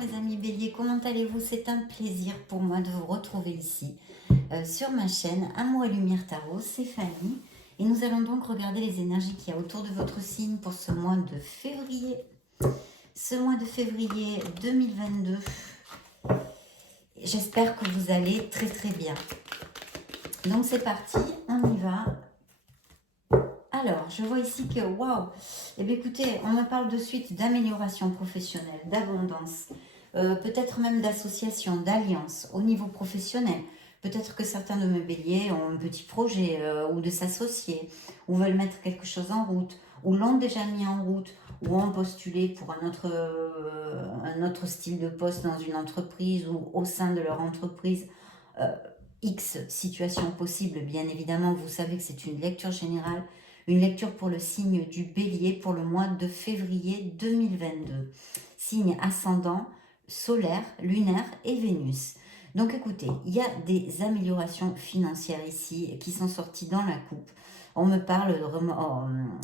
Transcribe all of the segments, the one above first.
mes amis béliers, comment allez-vous? C'est un plaisir pour moi de vous retrouver ici sur ma chaîne Amour et Lumière Tarot, c'est Fanny. Et nous allons donc regarder les énergies qu'il y a autour de votre signe pour ce mois de février. Ce mois de février 2022. J'espère que vous allez très très bien. Donc c'est parti, on y va. Alors, je vois ici que, waouh, eh bien écoutez, on me parle de suite d'amélioration professionnelle, d'abondance, peut-être même d'association, d'alliance au niveau professionnel. Peut-être que certains de mes béliers ont un petit projet ou de s'associer, ou veulent mettre quelque chose en route, ou l'ont déjà mis en route, ou ont postulé pour un autre style de poste dans une entreprise ou au sein de leur entreprise. X situations possibles, bien évidemment, vous savez que c'est une lecture générale. Une lecture pour le signe du bélier pour le mois de février 2022. Signe ascendant, solaire, lunaire et Vénus. Donc écoutez, il y a des améliorations financières ici qui sont sorties dans la coupe. On me parle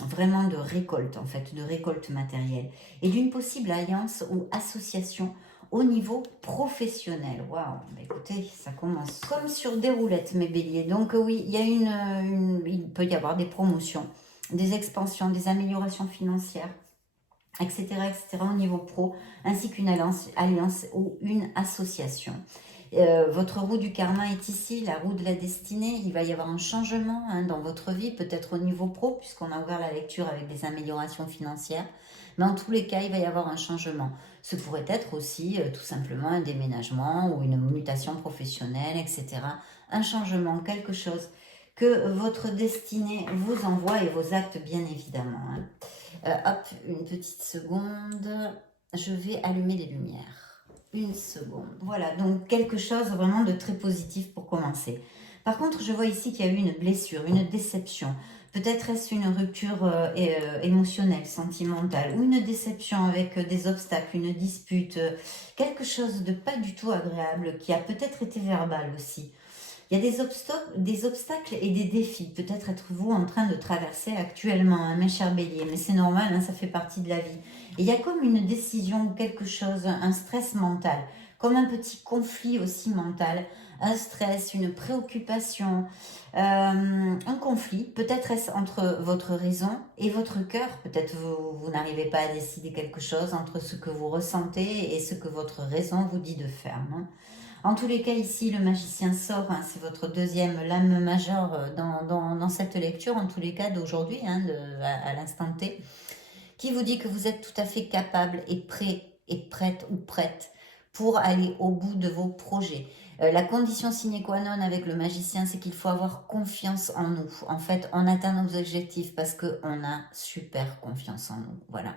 vraiment de récolte, en fait, de récolte matérielle. Et d'une possible alliance ou association au niveau professionnel. Waouh, écoutez, ça commence comme sur des roulettes, mes béliers. Donc oui, il y a il peut y avoir des promotions, des expansions, des améliorations financières, etc., etc. au niveau pro, ainsi qu'une alliance ou une association. Votre roue du karma est ici, la roue de la destinée. Il va y avoir un changement dans votre vie, peut-être au niveau pro, puisqu'on a ouvert la lecture avec des améliorations financières. Mais en tous les cas, il va y avoir un changement. Ce pourrait être aussi tout simplement un déménagement ou une mutation professionnelle, etc. Un changement, quelque chose que votre destinée vous envoie et vos actes, bien évidemment. Hop, une petite seconde. Je vais allumer les lumières. Une seconde. Voilà, donc quelque chose vraiment de très positif pour commencer. Par contre, je vois ici qu'il y a eu une blessure, une déception. Peut-être est-ce une rupture émotionnelle, sentimentale, ou une déception avec des obstacles, une dispute, quelque chose de pas du tout agréable qui a peut-être été verbal aussi. Il y a des obstacles et des défis. Peut-être êtes-vous en train de traverser actuellement, hein, mes chers béliers, mais c'est normal, hein, ça fait partie de la vie. Et il y a comme une décision ou quelque chose, un stress mental, comme un petit conflit aussi mental, un stress, une préoccupation, un conflit. Peut-être est-ce entre votre raison et votre cœur. Peut-être vous n'arrivez pas à décider quelque chose entre ce que vous ressentez et ce que votre raison vous dit de faire, non? En tous les cas, ici, le magicien sort, hein, c'est votre deuxième lame majeure dans cette lecture, en tous les cas d'aujourd'hui, hein, à l'instant T, qui vous dit que vous êtes tout à fait capable et prêt et prête ou prête pour aller au bout de vos projets. La condition sine qua non avec le magicien, c'est qu'il faut avoir confiance en nous. En fait, on atteint nos objectifs parce qu'on a super confiance en nous. Voilà.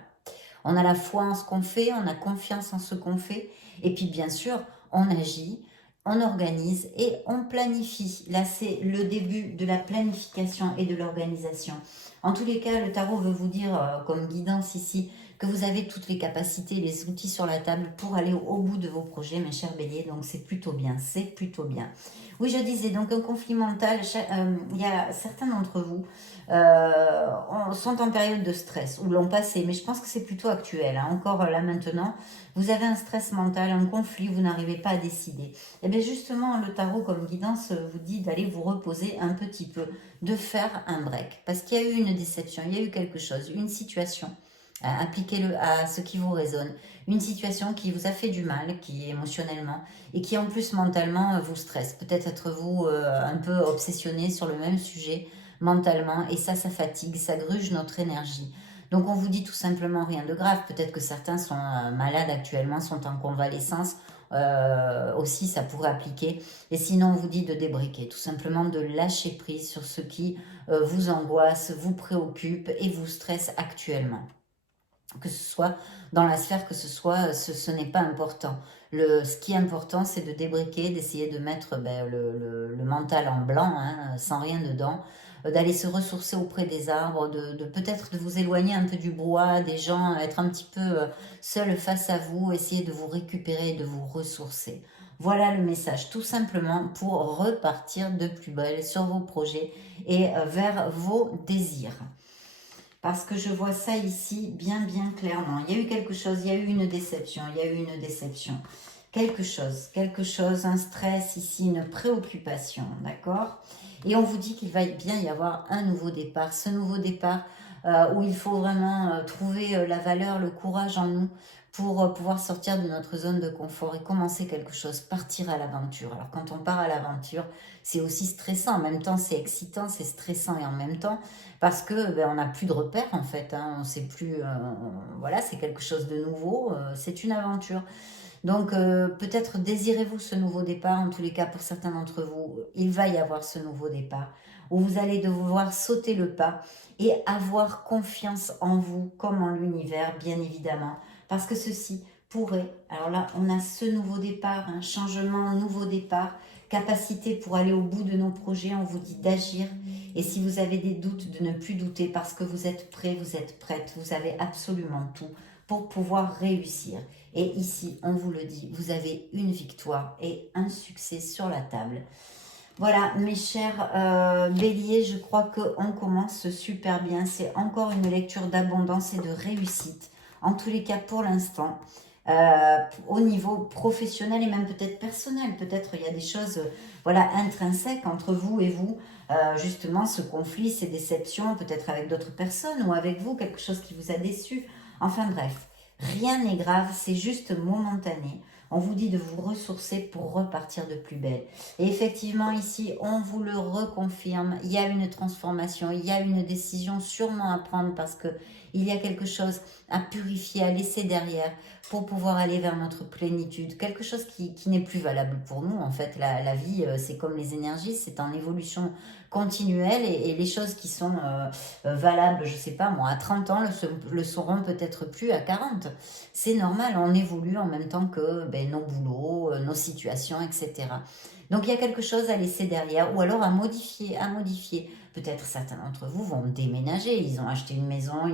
On a la foi en ce qu'on fait, on a confiance en ce qu'on fait. Et puis, bien sûr, on agit, on organise et on planifie. Là, c'est le début de la planification et de l'organisation. En tous les cas, le tarot veut vous dire, comme guidance ici, que vous avez toutes les capacités, les outils sur la table pour aller au bout de vos projets, mes chers béliers. Donc, c'est plutôt bien, c'est plutôt bien. Oui, je disais, donc un conflit mental, il y a certains d'entre vous sont en période de stress ou l'ont passé, mais je pense que c'est plutôt actuel, hein. Encore là maintenant, vous avez un stress mental, un conflit, vous n'arrivez pas à décider. Et bien justement, le tarot comme guidance vous dit d'aller vous reposer un petit peu, de faire un break, parce qu'il y a eu une déception, il y a eu quelque chose, une situation. Appliquez-le à ce qui vous résonne. Une situation qui vous a fait du mal, qui est émotionnellement, et qui en plus mentalement vous stresse. Peut-être êtes-vous un peu obsessionné sur le même sujet mentalement, et ça fatigue, ça gruge notre énergie. Donc on vous dit tout simplement rien de grave. Peut-être que certains sont malades actuellement, sont en convalescence. Aussi, ça pourrait appliquer. Et sinon, on vous dit de débriquer, tout simplement de lâcher prise sur ce qui vous angoisse, vous préoccupe et vous stresse actuellement. Que ce soit dans la sphère, que ce soit, ce n'est pas important. Ce qui est important, c'est de débriquer, d'essayer de mettre le mental en blanc, hein, sans rien dedans, d'aller se ressourcer auprès des arbres, de peut-être de vous éloigner un peu du bois, des gens, être un petit peu seul face à vous, essayer de vous récupérer, de vous ressourcer. Voilà le message, tout simplement pour repartir de plus belle sur vos projets et vers vos désirs. Parce que je vois ça ici bien clairement. Il y a eu quelque chose, il y a eu une déception, il y a eu une déception. Quelque chose, un stress ici, une préoccupation, d'accord? Et on vous dit qu'il va bien y avoir un nouveau départ. Ce nouveau départ où il faut vraiment trouver la valeur, le courage en nous pour pouvoir sortir de notre zone de confort et commencer quelque chose, partir à l'aventure. Alors quand on part à l'aventure, c'est aussi stressant, en même temps c'est excitant, c'est stressant et en même temps, parce que on n'a plus de repères en fait, hein, on sait plus, voilà, c'est quelque chose de nouveau, c'est une aventure. Donc peut-être désirez-vous ce nouveau départ, en tous les cas pour certains d'entre vous, il va y avoir ce nouveau départ, où vous allez devoir sauter le pas et avoir confiance en vous comme en l'univers, bien évidemment, parce que ceci pourrait, alors là on a ce nouveau départ, un changement, un nouveau départ, capacité pour aller au bout de nos projets, on vous dit d'agir, et si vous avez des doutes, de ne plus douter, parce que vous êtes prêts, vous êtes prêtes, vous avez absolument tout pour pouvoir réussir. Et ici, on vous le dit, vous avez une victoire et un succès sur la table. Voilà, mes chers béliers, je crois qu'on commence super bien. C'est encore une lecture d'abondance et de réussite. En tous les cas, pour l'instant, au niveau professionnel et même peut-être personnel. Peut-être il y a des choses voilà, intrinsèques entre vous et vous. Justement, ce conflit, ces déceptions, peut-être avec d'autres personnes ou avec vous, quelque chose qui vous a déçu. Enfin bref, rien n'est grave, c'est juste momentané. On vous dit de vous ressourcer pour repartir de plus belle. Et effectivement, ici, on vous le reconfirme. Il y a une transformation, il y a une décision sûrement à prendre parce que il y a quelque chose à purifier, à laisser derrière pour pouvoir aller vers notre plénitude. Quelque chose qui n'est plus valable pour nous. En fait, la vie, c'est comme les énergies, c'est en évolution continuelle et les choses qui sont valables, je sais pas moi, à 30 ans, le seront peut-être plus à 40. C'est normal, on évolue en même temps que nos boulots, nos situations, etc. Donc il y a quelque chose à laisser derrière ou alors à modifier, à modifier. Peut-être certains d'entre vous vont déménager, ils ont acheté une maison,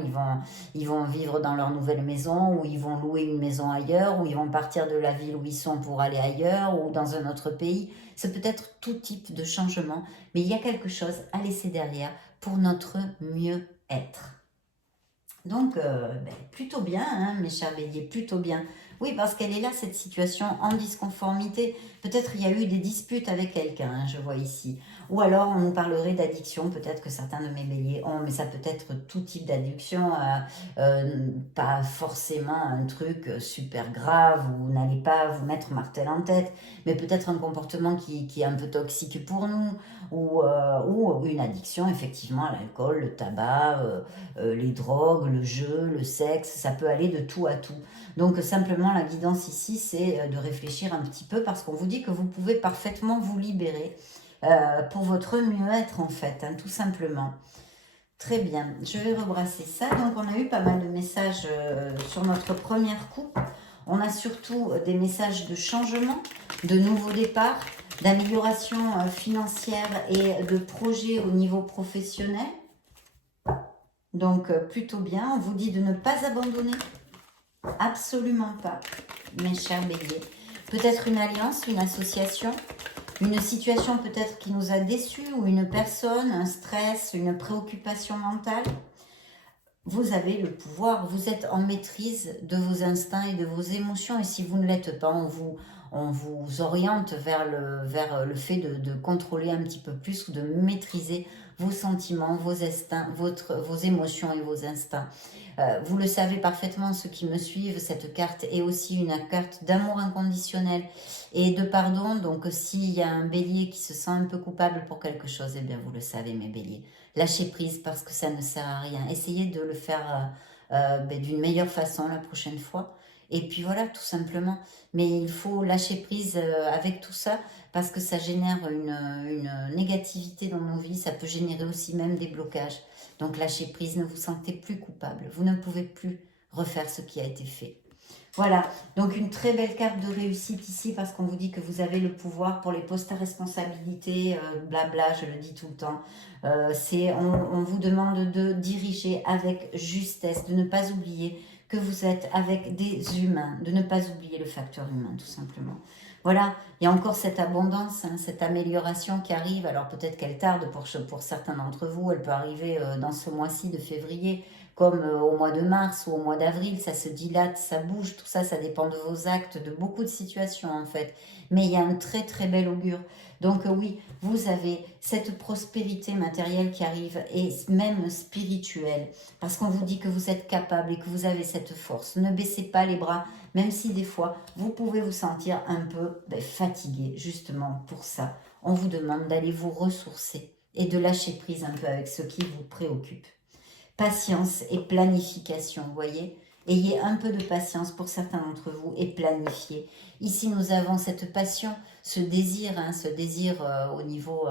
ils vont vivre dans leur nouvelle maison ou ils vont louer une maison ailleurs ou ils vont partir de la ville où ils sont pour aller ailleurs ou dans un autre pays. C'est peut-être tout type de changement, mais il y a quelque chose à laisser derrière pour notre mieux-être. Donc, plutôt bien, hein, mes chers béliers, plutôt bien. Oui, parce qu'elle est là, cette situation en disconformité. Peut-être il y a eu des disputes avec quelqu'un, hein, je vois ici. Ou alors, on nous parlerait d'addiction. Peut-être que certains de mes béliers ont, mais ça peut être tout type d'addiction. Pas forcément un truc super grave. Vous n'allez pas vous mettre martel en tête. Mais peut-être un comportement qui est un peu toxique pour nous. Ou une addiction, effectivement, à l'alcool, le tabac, les drogues, le jeu, le sexe, ça peut aller de tout à tout. Donc simplement la guidance ici, c'est de réfléchir un petit peu parce qu'on vous dit que vous pouvez parfaitement vous libérer pour votre mieux-être en fait, hein, tout simplement. Très bien, je vais rebrasser ça. Donc on a eu pas mal de messages sur notre première coupe. On a surtout des messages de changement, de nouveaux départs, d'amélioration financière et de projets au niveau professionnel. Donc, plutôt bien. On vous dit de ne pas abandonner. Absolument pas, mes chers béliers. Peut-être une alliance, une association, une situation peut-être qui nous a déçus ou une personne, un stress, une préoccupation mentale. Vous avez le pouvoir, vous êtes en maîtrise de vos instincts et de vos émotions. Et si vous ne l'êtes pas, on vous oriente vers le fait de contrôler un petit peu plus ou de maîtriser vos sentiments, vos instincts, vos émotions et vos instincts. Vous le savez parfaitement, ceux qui me suivent, cette carte est aussi une carte d'amour inconditionnel et de pardon. Donc s'il y a un bélier qui se sent un peu coupable pour quelque chose, eh bien vous le savez mes béliers. Lâchez prise parce que ça ne sert à rien. Essayez de le faire d'une meilleure façon la prochaine fois. Et puis voilà, tout simplement. Mais il faut lâcher prise avec tout ça parce que ça génère une négativité dans nos vies. Ça peut générer aussi même des blocages. Donc lâchez prise, ne vous sentez plus coupable. Vous ne pouvez plus refaire ce qui a été fait. Voilà, donc une très belle carte de réussite ici parce qu'on vous dit que vous avez le pouvoir pour les postes à responsabilité, blabla, je le dis tout le temps. On vous demande de diriger avec justesse, de ne pas oublier que vous êtes avec des humains, de ne pas oublier le facteur humain tout simplement. Voilà, il y a encore cette abondance, hein, cette amélioration qui arrive. Alors peut-être qu'elle tarde pour certains d'entre vous, elle peut arriver dans ce mois-ci de février, comme au mois de mars ou au mois d'avril, ça se dilate, ça bouge, tout ça, ça dépend de vos actes, de beaucoup de situations en fait. Mais il y a un très très bel augure. Donc oui, vous avez cette prospérité matérielle qui arrive et même spirituelle, parce qu'on vous dit que vous êtes capable et que vous avez cette force. Ne baissez pas les bras, même si des fois, vous pouvez vous sentir un peu fatigué, justement pour ça. On vous demande d'aller vous ressourcer et de lâcher prise un peu avec ce qui vous préoccupe. Patience et planification, vous voyez. Ayez un peu de patience pour certains d'entre vous et planifiez. Ici, nous avons cette passion, ce désir au niveau,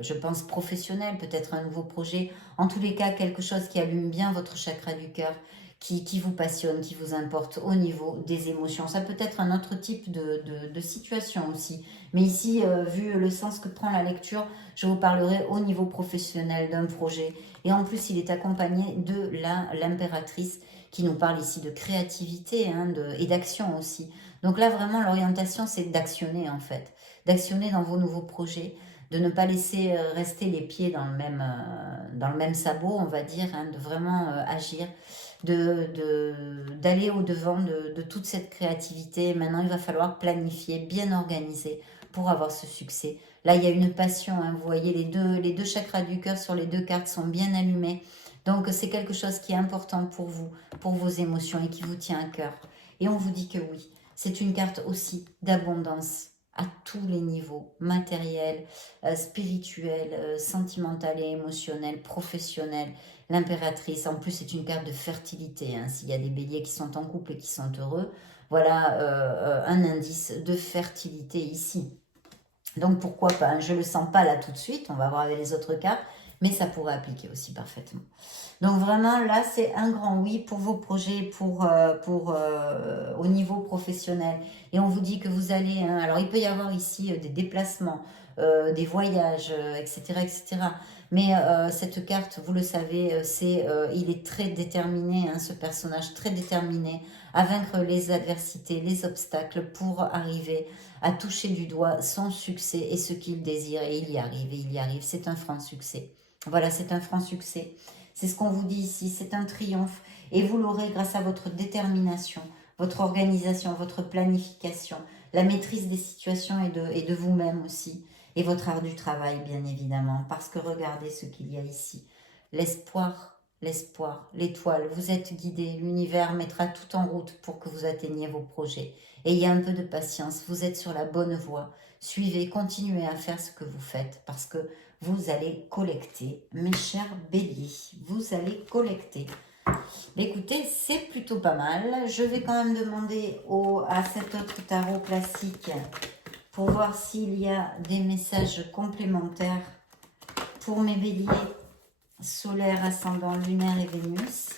je pense, professionnel, peut-être un nouveau projet. En tous les cas, quelque chose qui allume bien votre chakra du cœur, qui vous passionne, qui vous importe au niveau des émotions. Ça peut être un autre type de situation aussi. Mais ici, vu le sens que prend la lecture, je vous parlerai au niveau professionnel d'un projet. Et en plus, il est accompagné de l'impératrice qui nous parle ici de créativité et d'action aussi. Donc là, vraiment, l'orientation, c'est d'actionner en fait. D'actionner dans vos nouveaux projets, de ne pas laisser rester les pieds dans le même sabot, on va dire, de vraiment agir, d'aller au-devant de toute cette créativité. Maintenant, il va falloir planifier, bien organiser pour avoir ce succès. Là, il y a une passion, vous voyez, les deux chakras du cœur sur les deux cartes sont bien allumés. Donc, c'est quelque chose qui est important pour vous, pour vos émotions et qui vous tient à cœur. Et on vous dit que oui, c'est une carte aussi d'abondance à tous les niveaux, matériel, spirituel, sentimental et émotionnel, professionnel. L'impératrice, en plus, c'est une carte de fertilité. S'il y a des béliers qui sont en couple et qui sont heureux, voilà un indice de fertilité ici. Donc pourquoi pas, je ne le sens pas là tout de suite, on va voir avec les autres cartes, mais ça pourrait appliquer aussi parfaitement. Donc vraiment là c'est un grand oui pour vos projets, au niveau professionnel. Et on vous dit que vous allez, alors il peut y avoir ici des déplacements, des voyages, etc., etc. Mais cette carte, vous le savez, il est très déterminé, ce personnage très déterminé à vaincre les adversités, les obstacles pour arriver à toucher du doigt son succès et ce qu'il désire. Et il y arrive, c'est un franc succès. Voilà, c'est un franc succès. C'est ce qu'on vous dit ici, c'est un triomphe. Et vous l'aurez grâce à votre détermination, votre organisation, votre planification, la maîtrise des situations et de vous-même aussi. Et votre art du travail, bien évidemment. Parce que regardez ce qu'il y a ici. L'espoir, l'étoile. Vous êtes guidé. L'univers mettra tout en route pour que vous atteigniez vos projets. Ayez un peu de patience. Vous êtes sur la bonne voie. Suivez, continuez à faire ce que vous faites. Parce que vous allez collecter, mes chers béliers. Vous allez collecter. Écoutez, c'est plutôt pas mal. Je vais quand même demander à cet autre tarot classique pour voir s'il y a des messages complémentaires pour mes béliers solaire, ascendant, lunaire et Vénus.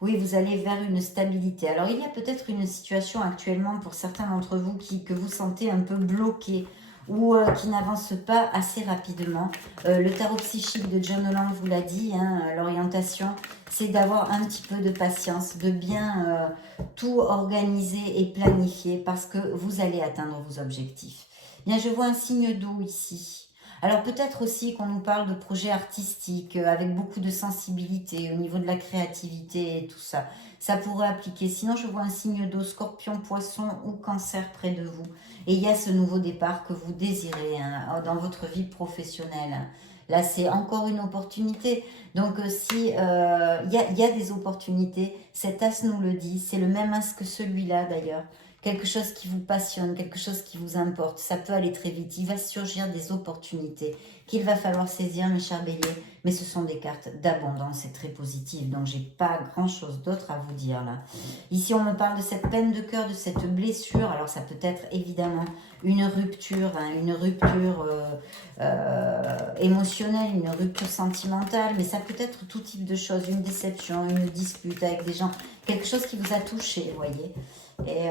Oui, vous allez vers une stabilité. Alors, il y a peut-être une situation actuellement pour certains d'entre vous que vous sentez un peu bloqué ou qui n'avance pas assez rapidement. Le tarot psychique de John Holland vous l'a dit, l'orientation, c'est d'avoir un petit peu de patience, de bien tout organiser et planifier parce que vous allez atteindre vos objectifs. Bien, je vois un signe d'eau ici. Alors peut-être aussi qu'on nous parle de projets artistiques avec beaucoup de sensibilité au niveau de la créativité et tout ça. Ça pourrait appliquer. Sinon, je vois un signe d'eau, scorpion, poisson ou cancer près de vous. Et il y a ce nouveau départ que vous désirez dans votre vie professionnelle. Là, c'est encore une opportunité. Donc, si il y a des opportunités, cet as nous le dit. C'est le même as que celui-là d'ailleurs. Quelque chose qui vous passionne, quelque chose qui vous importe, ça peut aller très vite. Il va surgir des opportunités qu'il va falloir saisir, mes chers béliers. Mais ce sont des cartes d'abondance et très positives. Donc, j'ai pas grand-chose d'autre à vous dire là. Ici, on me parle de cette peine de cœur, de cette blessure. Alors, ça peut être évidemment une rupture émotionnelle, une rupture sentimentale. Mais ça peut être tout type de choses. Une déception, une dispute avec des gens. Quelque chose qui vous a touché, vous voyez. Et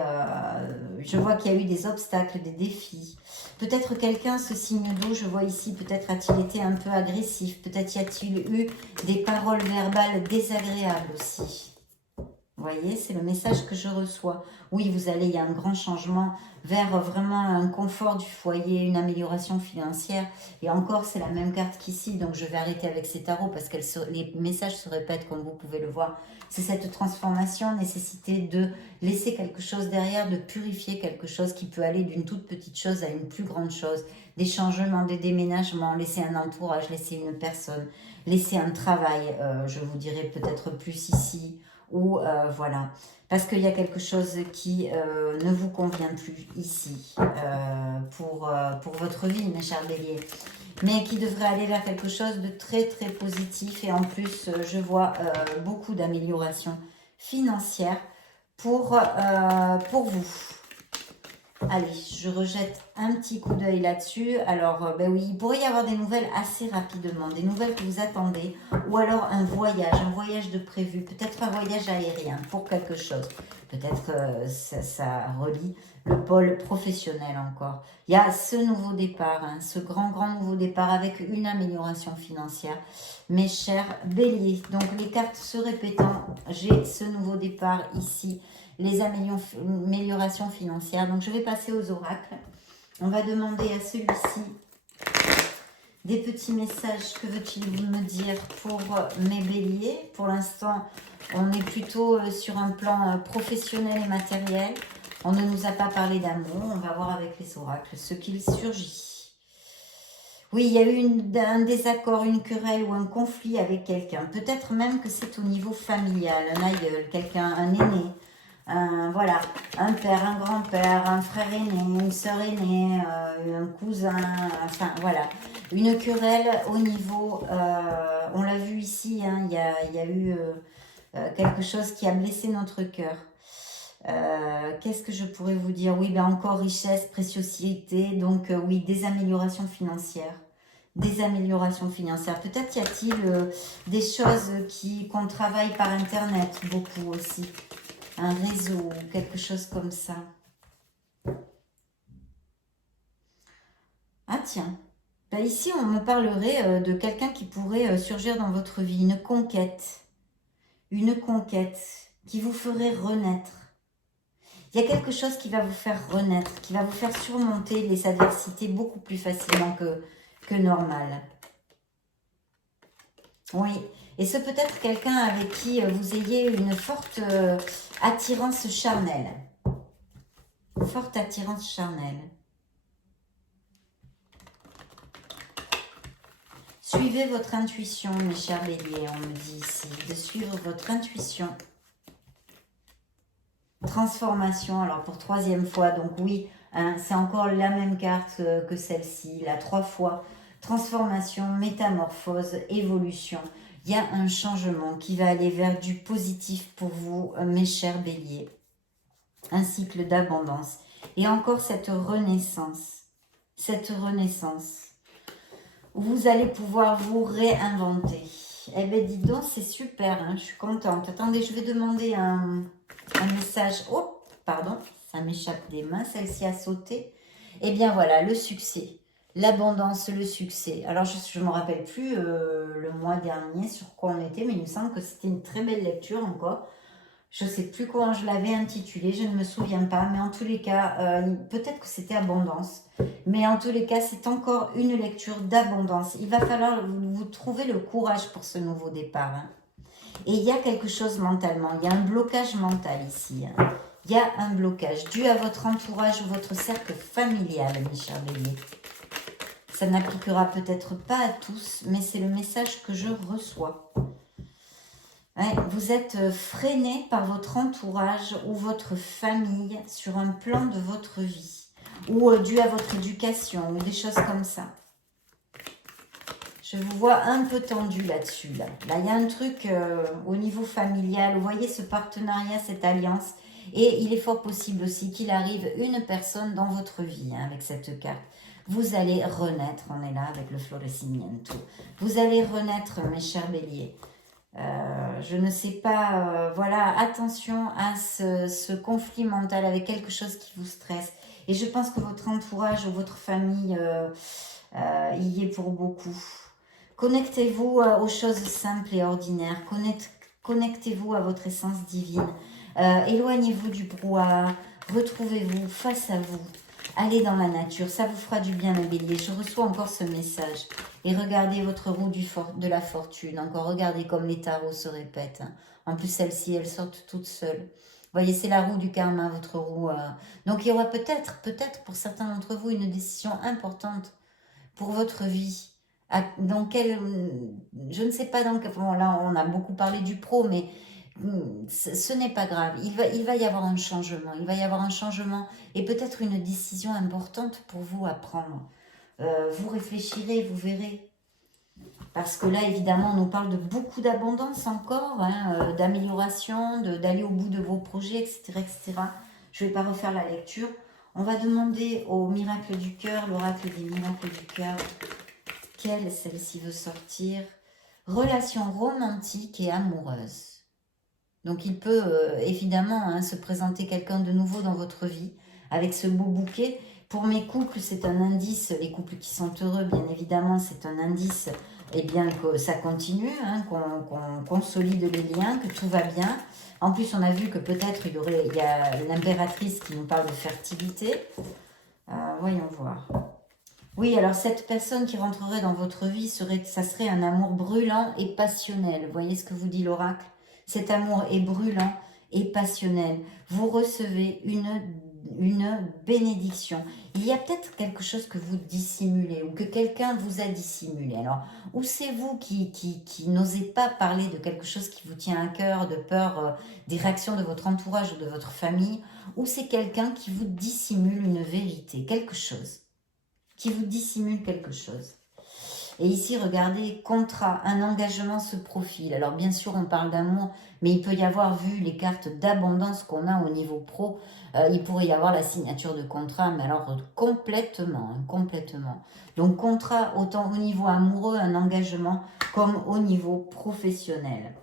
je vois qu'il y a eu des obstacles, des défis. Peut-être quelqu'un, ce signe d'eau, je vois ici, peut-être a-t-il été un peu agressif. Peut-être y a-t-il eu des paroles verbales désagréables aussi. Vous voyez, c'est le message que je reçois. Oui, vous allez, il y a un grand changement vers vraiment un confort du foyer, une amélioration financière. Et encore, c'est la même carte qu'ici, donc je vais arrêter avec ces tarots parce que les messages se répètent comme vous pouvez le voir. C'est cette transformation, nécessité de laisser quelque chose derrière, de purifier quelque chose qui peut aller d'une toute petite chose à une plus grande chose. Des changements, des déménagements, laisser un entourage, laisser une personne, laisser un travail, je vous dirais peut-être plus ici, ou voilà, parce qu'il y a quelque chose qui ne vous convient plus ici pour votre vie, mes chers béliers, mais qui devrait aller vers quelque chose de très très positif. Et en plus, je vois beaucoup d'améliorations financières pour vous. Allez, je rejette un petit coup d'œil là-dessus. Alors, ben oui, il pourrait y avoir des nouvelles assez rapidement, des nouvelles que vous attendez, ou alors un voyage de prévu, peut-être un voyage aérien pour quelque chose. Peut-être ça relie le pôle professionnel encore. Il y a ce nouveau départ, hein, ce grand nouveau départ avec une amélioration financière, mes chers béliers. Donc, les cartes se répétant, j'ai ce nouveau départ ici, les améliorations financières. Donc, je vais passer aux oracles. On va demander à celui-ci des petits messages. Que veut-il me dire pour mes béliers? Pour l'instant, on est plutôt sur un plan professionnel et matériel. On ne nous a pas parlé d'amour. On va voir avec les oracles ce qu'il surgit. Oui, il y a eu un désaccord, une querelle ou un conflit avec quelqu'un. Peut-être même que c'est au niveau familial, un aïeul, quelqu'un, un aîné. Voilà, un père, un grand-père, un frère aîné, une sœur aînée, un cousin, enfin voilà. Une querelle au niveau, on l'a vu ici, hein, il y a eu quelque chose qui a blessé notre cœur. Qu'est-ce que je pourrais vous dire? Oui, ben encore richesse, préciosité, donc oui, des améliorations financières. Des améliorations financières. Peut-être y a-t-il des choses qu'on travaille par Internet, beaucoup aussi. Un réseau, quelque chose comme ça. Ah tiens, ben ici on me parlerait de quelqu'un qui pourrait surgir dans votre vie, une conquête qui vous ferait renaître. Il y a quelque chose qui va vous faire renaître, qui va vous faire surmonter les adversités beaucoup plus facilement que normal. Oui, et c'est peut-être quelqu'un avec qui vous ayez une forte attirance charnelle. Forte attirance charnelle. Suivez votre intuition, mes chers béliers, on me dit ici, de suivre votre intuition. Transformation, alors pour troisième fois, donc oui, hein, c'est encore la même carte que celle-ci, la 3 fois. Transformation, métamorphose, évolution. Il y a un changement qui va aller vers du positif pour vous, mes chers béliers. Un cycle d'abondance. Et encore cette renaissance. Cette renaissance. Vous allez pouvoir vous réinventer. Eh bien, dis donc, c'est super, hein, je suis contente. Attendez, je vais demander un message. Oh, pardon, ça m'échappe des mains, celle-ci a sauté. Eh bien, voilà, le succès. L'abondance, le succès. Alors, je ne me rappelle plus le mois dernier sur quoi on était, mais il me semble que c'était une très belle lecture encore. Je ne sais plus comment je l'avais intitulé, je ne me souviens pas, mais en tous les cas, peut-être que c'était abondance. Mais en tous les cas, c'est encore une lecture d'abondance. Il va falloir vous trouver le courage pour ce nouveau départ. Hein. Et il y a quelque chose mentalement, il y a un blocage mental ici. Hein. Il y a un blocage dû à votre entourage ou votre cercle familial, mes chers béliers. Ça n'appliquera peut-être pas à tous, mais c'est le message que je reçois. Ouais, vous êtes freiné par votre entourage ou votre famille sur un plan de votre vie ou dû à votre éducation ou des choses comme ça. Je vous vois un peu tendu là-dessus. Là, il y a un truc au niveau familial. Vous voyez ce partenariat, cette alliance. Et il est fort possible aussi qu'il arrive une personne dans votre vie hein, avec cette carte. Vous allez renaître. On est là avec le florescimiento. Vous allez renaître, mes chers béliers. Je ne sais pas, voilà, attention à ce conflit mental avec quelque chose qui vous stresse. Et je pense que votre entourage ou votre famille y est pour beaucoup. Connectez-vous aux choses simples et ordinaires. Connectez-vous à votre essence divine. Éloignez-vous du brouhaha, retrouvez-vous face à vous. Allez dans la nature, ça vous fera du bien, mes béliers. Je reçois encore ce message. Et regardez votre roue de la fortune. Encore, regardez comme les tarots se répètent. En plus, celle-ci, elle sort toute seule. Vous voyez, c'est la roue du karma, votre roue. Donc, il y aura peut-être pour certains d'entre vous, une décision importante pour votre vie. Dans quel... Je ne sais pas dans quel... Bon, là, on a beaucoup parlé du pro, mais ce n'est pas grave, il va y avoir un changement, et peut-être une décision importante pour vous à prendre. Vous réfléchirez, vous verrez. Parce que là, évidemment, on nous parle de beaucoup d'abondance encore, hein, d'amélioration, d'aller au bout de vos projets, etc. etc. Je ne vais pas refaire la lecture. On va demander au miracle du cœur, l'oracle des miracles du cœur, quelle celle-ci veut sortir. Relation romantique et amoureuse. Donc, il peut évidemment se présenter quelqu'un de nouveau dans votre vie avec ce beau bouquet. Pour mes couples, c'est un indice, les couples qui sont heureux, bien évidemment, c'est un indice bien, que ça continue, hein, qu'on consolide les liens, que tout va bien. En plus, on a vu que peut-être il y a l'impératrice qui nous parle de fertilité. Voyons voir. Oui, alors cette personne qui rentrerait dans votre vie, ça serait un amour brûlant et passionnel. Vous voyez ce que vous dit l'oracle? Cet amour est brûlant et passionnel. Vous recevez une bénédiction. Il y a peut-être quelque chose que vous dissimulez ou que quelqu'un vous a dissimulé. Alors, ou c'est vous qui n'osez pas parler de quelque chose qui vous tient à cœur, de peur des réactions de votre entourage ou de votre famille, ou c'est quelqu'un qui vous dissimule une vérité, quelque chose, qui vous dissimule quelque chose. Et ici, regardez, contrat, un engagement se profile. Alors bien sûr, on parle d'amour, mais il peut y avoir, vu les cartes d'abondance qu'on a au niveau pro, il pourrait y avoir la signature de contrat, mais alors complètement, hein, complètement. Donc contrat, autant au niveau amoureux, un engagement, comme au niveau professionnel.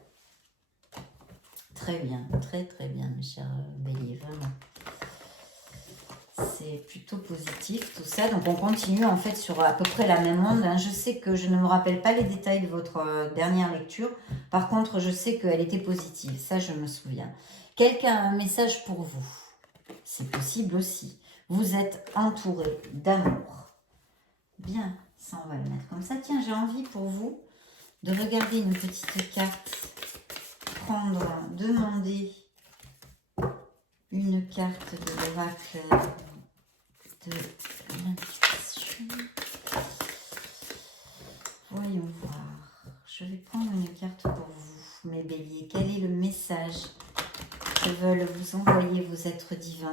Très bien, très très bien, mes chers béliers, vraiment. C'est plutôt positif tout ça. Donc on continue en fait sur à peu près la même onde. Hein. Je sais que je ne me rappelle pas les détails de votre dernière lecture. Par contre, je sais qu'elle était positive. Ça, je me souviens. Quelqu'un a un message pour vous. C'est possible aussi. Vous êtes entouré d'amour. Bien, ça on va le mettre comme ça. Tiens, j'ai envie pour vous de regarder une petite carte. Demander une carte de l'oracle de l'intuition. Voyons voir. Je vais prendre une carte pour vous, mes béliers. Quel est le message que veulent vous envoyer vos êtres divins?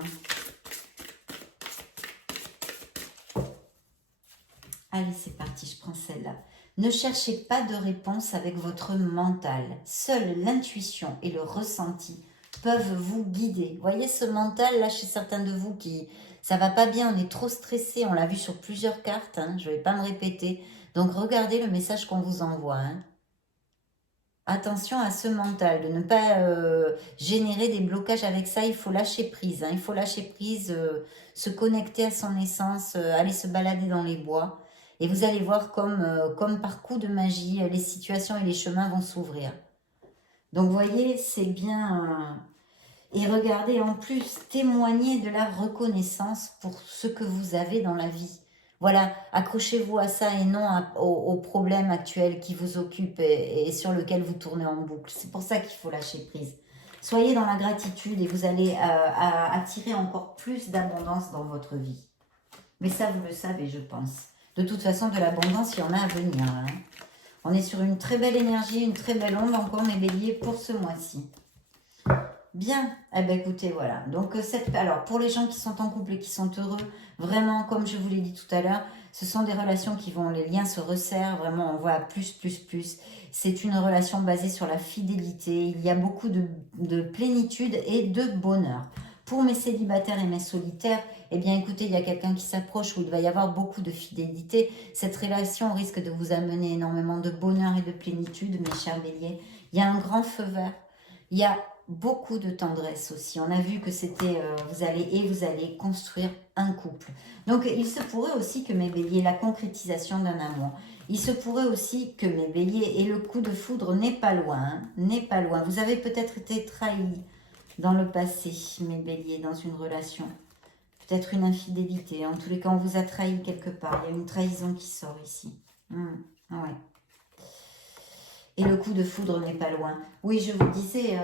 Allez, c'est parti, je prends celle-là. Ne cherchez pas de réponse avec votre mental. Seule l'intuition et le ressenti peuvent vous guider. Vous voyez ce mental, là, chez certains de vous, ça va pas bien, on est trop stressé. On l'a vu sur plusieurs cartes, hein, je ne vais pas me répéter. Donc, regardez le message qu'on vous envoie. Hein. Attention à ce mental, de ne pas générer des blocages avec ça. Il faut lâcher prise. Hein, il faut lâcher prise, se connecter à son essence, aller se balader dans les bois. Et vous allez voir comme par coup de magie, les situations et les chemins vont s'ouvrir. Donc, vous voyez, c'est bien... Et regardez, en plus, témoignez de la reconnaissance pour ce que vous avez dans la vie. Voilà, accrochez-vous à ça et non aux problèmes actuels qui vous occupent et sur lesquels vous tournez en boucle. C'est pour ça qu'il faut lâcher prise. Soyez dans la gratitude et vous allez attirer encore plus d'abondance dans votre vie. Mais ça, vous le savez, je pense. De toute façon, de l'abondance, il y en a à venir. Hein. On est sur une très belle énergie, une très belle onde encore, mes béliers, pour ce mois-ci. Bien, eh bien écoutez, voilà. Donc, alors, pour les gens qui sont en couple et qui sont heureux, vraiment, comme je vous l'ai dit tout à l'heure, ce sont des relations les liens se resserrent, vraiment, on voit plus. C'est une relation basée sur la fidélité. Il y a beaucoup de plénitude et de bonheur. Pour mes célibataires et mes solitaires, eh bien écoutez, il y a quelqu'un qui s'approche où il va y avoir beaucoup de fidélité. Cette relation risque de vous amener énormément de bonheur et de plénitude, mes chers béliers. Il y a un grand feu vert. Il y a beaucoup de tendresse aussi. On a vu que c'était, vous allez construire un couple. Donc, il se pourrait aussi que mes béliers, la concrétisation d'un amour. Il se pourrait aussi que mes béliers, et le coup de foudre n'est pas loin, n'est pas loin. Vous avez peut-être été trahi dans le passé, mes béliers, dans une relation. Peut-être une infidélité. En tous les cas, on vous a trahi quelque part. Il y a une trahison qui sort ici. Ouais. Et le coup de foudre n'est pas loin. Oui, je vous disais,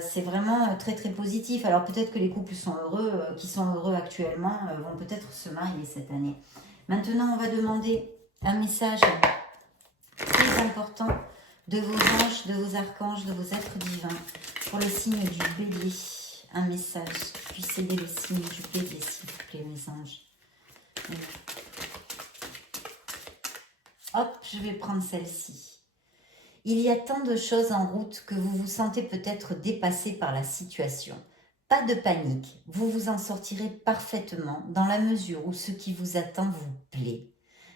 c'est vraiment très très positif. Alors peut-être que les couples sont heureux, qui sont heureux actuellement, vont peut-être se marier cette année. Maintenant, on va demander un message très important de vos anges, de vos archanges, de vos êtres divins pour le signe du bélier. Un message qui puisse aider le signe du bélier, s'il vous plaît, mes anges. Hop, je vais prendre celle-ci. Il y a tant de choses en route que vous vous sentez peut-être dépassé par la situation. Pas de panique, vous vous en sortirez parfaitement dans la mesure où ce qui vous attend vous plaît.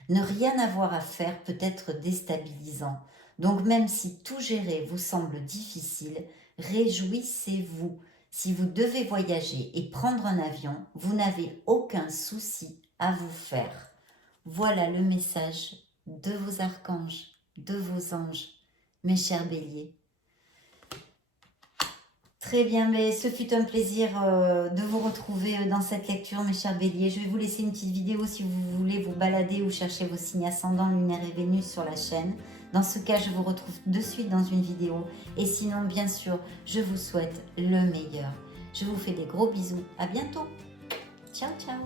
Ne rien avoir à faire peut être déstabilisant. Donc même si tout gérer vous semble difficile, réjouissez-vous. Si vous devez voyager et prendre un avion, vous n'avez aucun souci à vous faire. Voilà le message de vos archanges, de vos anges, mes chers béliers. Très bien, mais ce fut un plaisir de vous retrouver dans cette lecture, mes chers béliers. Je vais vous laisser une petite vidéo si vous voulez vous balader ou chercher vos signes ascendants, lunaire et Vénus sur la chaîne. Dans ce cas, je vous retrouve de suite dans une vidéo. Et sinon, bien sûr, je vous souhaite le meilleur. Je vous fais des gros bisous. À bientôt. Ciao, ciao.